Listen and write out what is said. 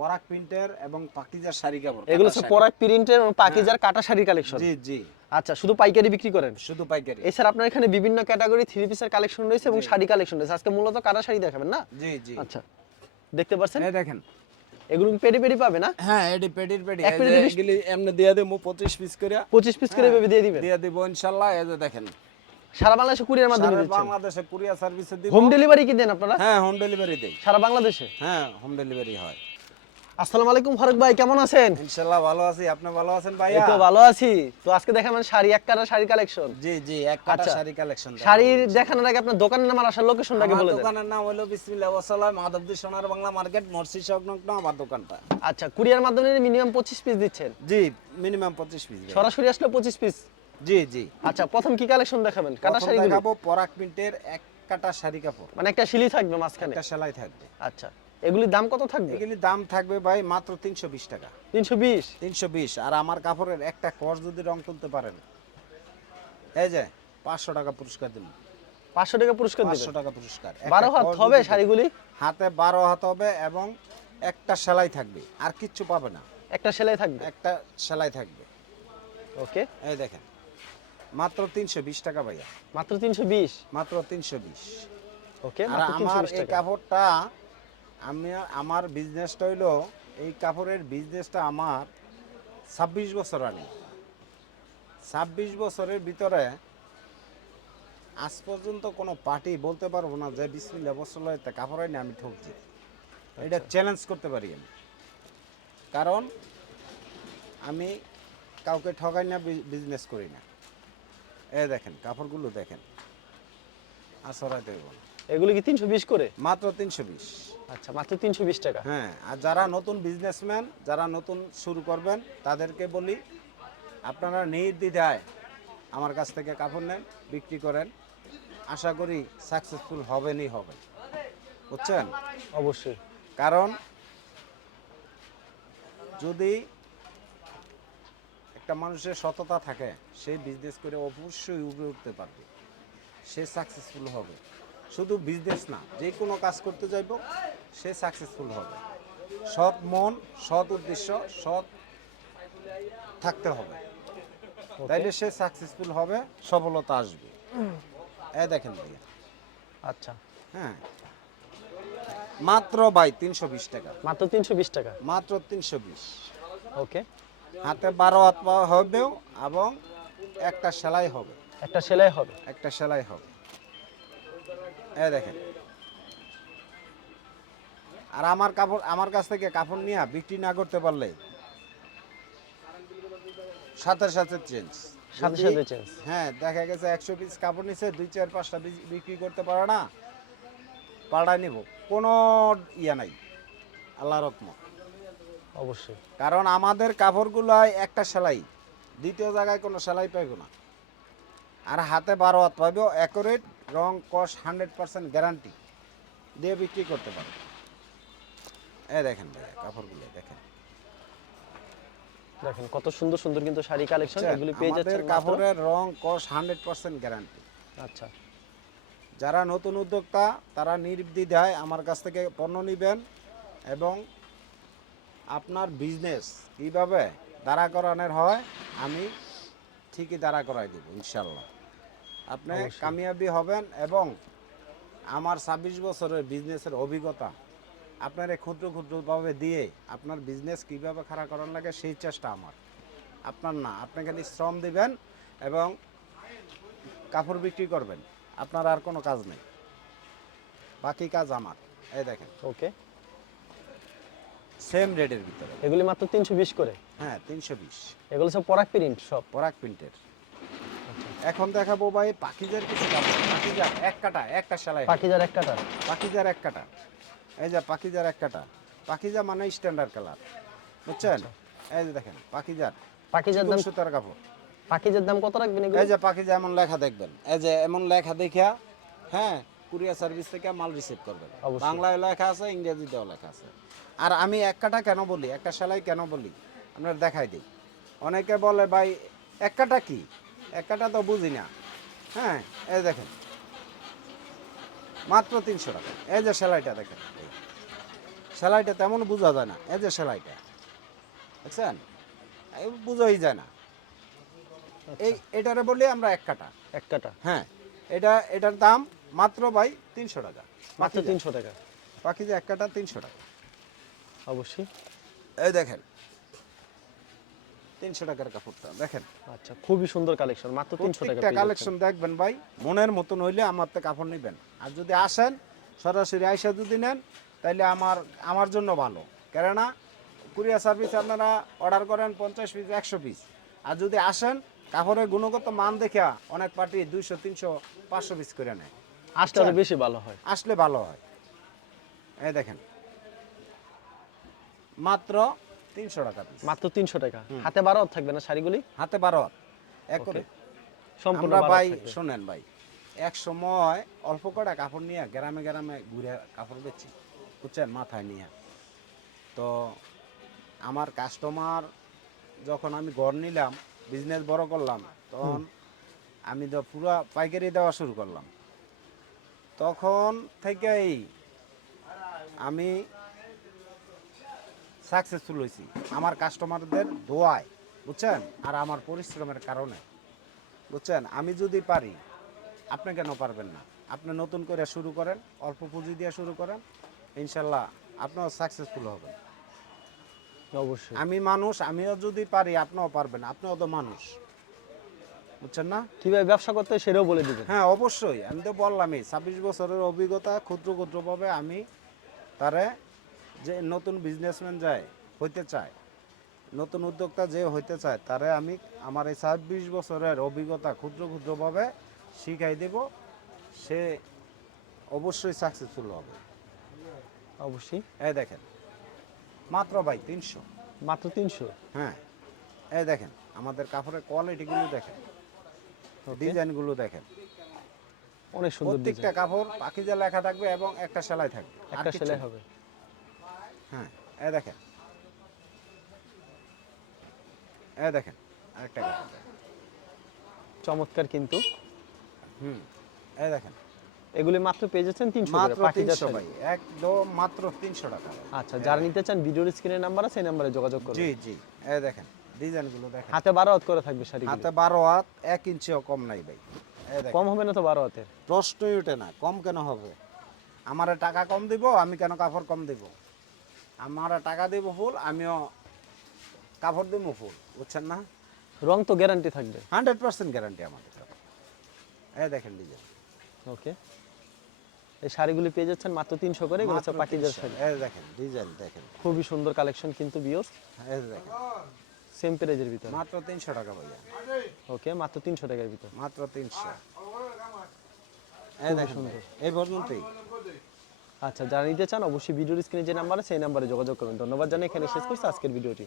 পরাগ প্রিন্টের এবং পাকিজার শাড়ি কাপড়। এগুলো হচ্ছে পরাগ প্রিন্টের এবং পাকিজার কাটা শাড়ি কালেকশন। জি জি, আচ্ছা, শুধু পাইকারি বিক্রি করেন? শুধু পাইকারি। এছাড়া আপনার এখানে বিভিন্ন ক্যাটাগরি থ্রি পিসের কালেকশন রয়েছে এবং শাড়ি কালেকশন রয়েছে। আজকে মূলত কাটা শাড়ি দেখাবেন না? জি জি, আচ্ছা, দেখতে পাচ্ছেন এই দেখেন। এগুলো পেডি পেডি পাবে না? হ্যাঁ, এডি পেডির পেডি। এক এই পেডিতে যে 20 এগুলি এমনি দিয়ে দেবো 25 পিস করে। 25 পিস করে এভাবে দিয়ে দিবেন? দিয়ে দিব ইনশাআল্লাহ। এই যে দেখেন, সারা বাংলাদেশে কুরিয়ার মাধ্যমে সারা দিচ্ছেন? বাংলাদেশে কুরিয়ার সার্ভিসে দিব। হোম ডেলিভারি কি দেন আপনারা? হ্যাঁ, হোম ডেলিভারি দেই। সারা বাংলাদেশে? হ্যাঁ, হোম ডেলিভারি হয়। আসসালামু আলাইকুম ফারুক ভাই, কেমন আছেন? ইনশাআল্লাহ ভালো আছি। আপনি ভালো আছেন এই ভাইয়া? তো ভালো আছি। তো আজকে দেখাবেন শাড়ি, এক কাটা শাড়ি কালেকশন। জি জি, এক কাটা আচ্ছা, শাড়ি কালেকশন। শাড়ির দেখানোর আগে আপনার দোকানের নাম আর আসার লোকেশনটাকে আমার বলে দেন। দোকানের নাম হলো বিসমিল্লাহ ওয়াসালাম, মাধবদী সোনার বাংলা মার্কেট, মসজিদ সংলগ্ন আমার দোকানটা। আচ্ছা, কুরিয়ার মাধ্যমে মিনিমাম 25 পিস দিচ্ছেন? জি, মিনিমাম 25 পিস। সরাসরি আসলে 25 পিস? জি জি। আচ্ছা, প্রথম কি কালেকশন দেখাবেন? কাটা শাড়ি দেখাবো পরাগ প্রিন্টের এক কাটা শাড়ি কাপড়। মানে একটা শিলি থাকবে মাঝখানে? একটা সেলাই থাকবে। আচ্ছা, এগুলির দাম কত থাকবে? এগুলির দাম থাকবে ভাই মাত্র 320 টাকা। 320? 320। আর আমার কাপড়ের একটা কস যদি রং তুলতে পারেন, এই যে 500 টাকা পুরস্কার দিন। 500 টাকা পুরস্কার দিবেন? 500 টাকা পুরস্কার। 12 হাত হবে শাড়িগুলি? হাতে 12 হাত হবে এবং একটা সেলাই থাকবে, আর কিচ্ছু পাবে না। একটা সেলাই থাকবে? একটা সেলাই থাকবে। ওকে, এই দেখেন, মাত্র 320 টাকা ভাইয়া। মাত্র 320? মাত্র 320। ওকে, আর মাত্র আমার 320 এই টাকা। কাপড়টা, আমার বিজনেসটা হইলো, এই কাপড়ের বিজনেসটা আমার 26 বছর আগে। 26 বছরের ভিতরে আজ পর্যন্ত কোনো পার্টি বলতে পারবো না যে বিসমিল্লাহ বছর কাপড় আইনি আমি ঠকছি। এটা চ্যালেঞ্জ করতে পারি আমি, কারণ আমি কাউকে ঠকাই না, বিজনেস করি না। এই দেখেন কাপড়গুলো দেখেন, আসরাইতে হইব না। এগুলি কি 320 করে? মাত্র 320। আচ্ছা, মাত্র 320 টাকা। হ্যাঁ, আর যারা নতুন বিজনেসম্যান, যারা নতুন শুরু করবেন, তাদেরকে বলি আপনারা নির্দ্বিধায় আমার কাছ থেকে কাপড় নেন, বিক্রি করেন। আশা করি সাকসেসফুল হবেনই হবেন, বুঝছেন? অবশ্যই। কারণ যদি একটা মানুষের সততা থাকে, সেই বিজনেস করে অবশ্যই উপরে উঠতে পারবে, সে সাকসেসফুল হবে। শুধু বিজনেস না, যে কোনো কাজ করতে যাইব সে সাকসেসফুল হবে। সৎ মন, সৎ উদ্দেশ্য, সৎ থাকতে হবে, তাইলে সে সাকসেসফুল হবে, সফলতা আসবে। এই দেখেন ভাইয়া। আচ্ছা, হ্যাঁ, মাত্র ভাই 320 টাকা। মাত্র 320 টাকা। মাত্র 320। ওকে, হাতে 12 হাত পা হবেও এবং একটা সেলাই হবে। একটা সেলাই হবে? একটা সেলাই হবে। এই দেখেন। আর আমার কাপড়, আমার কাছ থেকে কাপড় নিয়ে বিক্রি না করতে পারলে সাথে সাথে চেঞ্জ। সাথে সাথে চেঞ্জ? হ্যাঁ, দেখা গেছে 100 পিস কাপড় নিছে, 2-4-5টা বিক্রি করতে পারে না, পাল্টায় নিব, কোনো ইয়া নাই, আল্লাহর রহমত। অবশ্যই। কারণ আমাদের কাপড়গুলোয় একটা সেলাই, দ্বিতীয় জায়গায় কোনো সেলাই পাইব না। আর হাতে 12 হাত পাইব, অ্যাকুরেট রং কস 100% গ্যারান্টি দিয়ে বিক্রি করতে পারবে। এই দেখেন ভাই কাপড়গুলো দেখেন, দেখেন কত সুন্দর সুন্দর কিন্তু শাড়ি কালেকশন, এগুলি পেয়ে যাচ্ছেন আমাদের মাত্র। কাপড়ের রং কস 100% গ্যারান্টি। আচ্ছা, যারা নতুন উদ্যোক্তা তারা নির্দ্বিধায় আমার কাছ থেকে পণ্য নেবেন এবং আপনার বিজনেস কীভাবে দাঁড়া করানোর হয় আমি ঠিকই দাঁড়া করাই দেব ইনশাল্লাহ। আপনি কামিয়াবি হবেন এবং আমার 26 বছরের বিজনেসের অভিজ্ঞতা আপনার ক্ষুদ্র ক্ষুদ্রভাবে দিয়ে আপনার বিজনেস কীভাবে খাড়া করানো লাগে সেই চেষ্টা আমার, আপনার না। আপনি খালি শ্রম দিবেন এবং কাপড় বিক্রি করবেন, আপনার আর কোনো কাজ নেই, বাকি কাজ আমার। এই দেখেন, ওকে, সেম রেটের ভিতরে। এগুলি মাত্র 320 করে? হ্যাঁ, 320। এগুলো সব পরাগ প্রিন্ট সব? পরাগ প্রিন্টের। এখন দেখাবো ভাই পাকিজার কিছু কাপড়। পাকিজার এক কাটা, একটা সেলাই। পাকিজার এক কাটা? পাকিজার এক কাটা। এই যে পাকিজার এক কাটা। পাকিজা মানে স্ট্যান্ডার্ড কালার, বুঝছেন? এই যে দেখেন পাকিজার। পাকিজার দাম? সুতার কাপড়। পাকিজার দাম কত রাখবেন এগুলো? এই যে পাকিজা এমন লেখা দেখবেন, এই যে এমন লেখা দেখিয়া, হ্যাঁ, কুরিয়ার সার্ভিস থেকে মাল রিসিভ করবেন। বাংলায় লেখা আছে, ইংরেজিতেও লেখা আছে। আর আমি এক কাটা কেন বলি, একটা সেলাই কেন বলি আপনার দেখাই দিই। অনেকে বলে ভাই এক কাটা কি, এক কাটা তো বুঝি না। হ্যাঁ, এই দেখেন মাত্র 300 টাকা। এই যে সেলাইটা দেখেন, সেলাইটা তেমন বোঝা যায় না, এই যে সেলাইটা দেখছেন, এই বোঝাই যায় না। এই এটারে বলি আমরা এক কাটা। এক কাটা হ্যাঁ, এটার দাম মাত্র ভাই 300 টাকা। মাত্র 300 টাকা। বাকি যে এক কাটা 300 টাকা। অবশ্যই। এই দেখেন 300 টাকার কাপড়টা দেখেন। আচ্ছা, খুবই সুন্দর কালেকশন, মাত্র 300 টাকা প্রত্যেকটা কালেকশন দেখবেন ভাই, মনের মতন হইলে আমার তো কাপড় নেবেন। আর যদি আসেন সরাসরি আইসা যদি নেন তাহলে আমার জন্য ভালো, কেননা কুরিয়ার সার্ভিস আপনারা অর্ডার করেন 50 পিস 100 পিস, আর যদি আসেন কাপড়ের গুণগত মান দেখে অনেক পার্টি 200 300 500 পিস করে নেয়, আসলে আরো বেশি ভালো হয়। আসলে ভালো হয়। এই দেখেন মাত্র 300 টাকা পিস, মাত্র 300 টাকা। হাতে বারো থাকবে না শাড়িগুলি? হাতে 12 এক করে। সম্পূর্ণ আমরা বারো ভাই থাকবে। শোনেন ভাই, এক সময় অল্প কটা কাপড় নিয়ে গ্রামে গ্রামে ঘুরে কাপড় বেচছি, বুঝছেন, মাথায় নিয়ে। তো আমার কাস্টমার যখন আমি ঘর নিলাম, বিজনেস বড় করলাম, তখন আমি তো পুরো পাইকারি দেওয়া শুরু করলাম। তখন থেকেই আমি সাকসেসফুল হয়েছি আমার কাস্টমারদের দোয়ায়, বুঝছেন, আর আমার পরিশ্রমের কারণে, বুঝছেন। আমি যদি পারি, আপনি কেন পারবেন না? আপনি নতুন করে শুরু করেন, অল্প পুঁজি দিয়ে শুরু করেন, ইনশাল্লাহ আপনিও সাকসেসফুল হবেন। অবশ্যই। আমি মানুষ, আমিও যদি পারি আপনিও পারবেন, আপনিও তো মানুষ, বুঝছেন না? কিভাবে ব্যবসা করতে হয় সেটাও বলে দিবেন। হ্যাঁ অবশ্যই, আমি তো বললামই 26 বছরের অভিজ্ঞতা, ক্ষুদ্র ক্ষুদ্রভাবে আমি তারে, যে নতুন বিজনেসম্যান যায় হইতে চায়, নতুন উদ্যোক্তা যে হইতে চায়, তারে আমি আমার এই 26 বছরের অভিজ্ঞতা ক্ষুদ্র ক্ষুদ্রভাবে শিখাই দেব, সে অবশ্যই সাকসেসফুল হবে। অবশ্যই। এই দেখেন মাত্র ভাই 300। মাত্র 300। হ্যাঁ, এই দেখেন আমাদের কাপড়ের কোয়ালিটিগুলো দেখেন, Okay. ডিজাইনগুলো দেখেন, অনেক সুন্দর প্রত্যেকটা ডিজাইন। কাপড় পাখিজা লেখা থাকবে এবং একটা সেলাই থাকবে, আর একটা কিচ্ছু সেলাই না। হবে। হ্যাঁ, এই দেখেন, এই দেখেন আরেকটা কাপড় দেখেন। চমৎকার কিন্তু। এই দেখেন এগুলি মাত্র পেয়ে যাচ্ছেন 300 করে মাত্র পাখিজাত 300 শাড়ি। ভাই, একদম মাত্র 300 টাকা। আচ্ছা, যারা নিতে চান ভিডিওর স্ক্রিনের নাম্বার আছে, এই নাম্বারে যোগাযোগ করুন। জি জি, এই দেখেন ডিজাইনগুলো দেখেন, হাতে 12 হাত করে থাকবে শাড়িগুলি। হাতে 12 হাত, 1 ইঞ্চিও কম নাই ভাই। এই দেখেন কম হবে না তো 12 হাতের? প্রশ্নই ওঠে না, কম কেন হবে? আমারে টাকা কম দিব, আমি কেন কাপড় কম দিব? আমারে টাকা দিব ফুল, আমিও কাপড় দিব ফুল, বুঝছেন না? রং তো গ্যারান্টি থাকবে। 100% গ্যারান্টি আমাদের। এই দেখেন ডিজাইন ওকে। এই শাড়িগুলি পেয়ে যাচ্ছেন মাত্র 300 করে, এগুলো হচ্ছে মাত্র পাখিজাত 300। শাড়ি। এই দেখেন ডিজাইন দেখেন, খুবই সুন্দর কালেকশন কিন্তু ভিউয়ার্স, এই দেখেন সেম প্রাইজের ভিতরে। মাত্র 300 টাকা ভাইয়া, ওকে, মাত্র 300 টাকার ভিতর। মাত্র 300। এই দেখেন ভাই, এই পর্যন্তই। আচ্ছা, যারা নিতে চান অবশ্যই ভিডিওর স্ক্রিনে যে নাম্বার আছে সেই নাম্বারে যোগাযোগ করুন। ধন্যবাদ জানাই, এখানে শেষ করছি আজকের ভিডিওটি।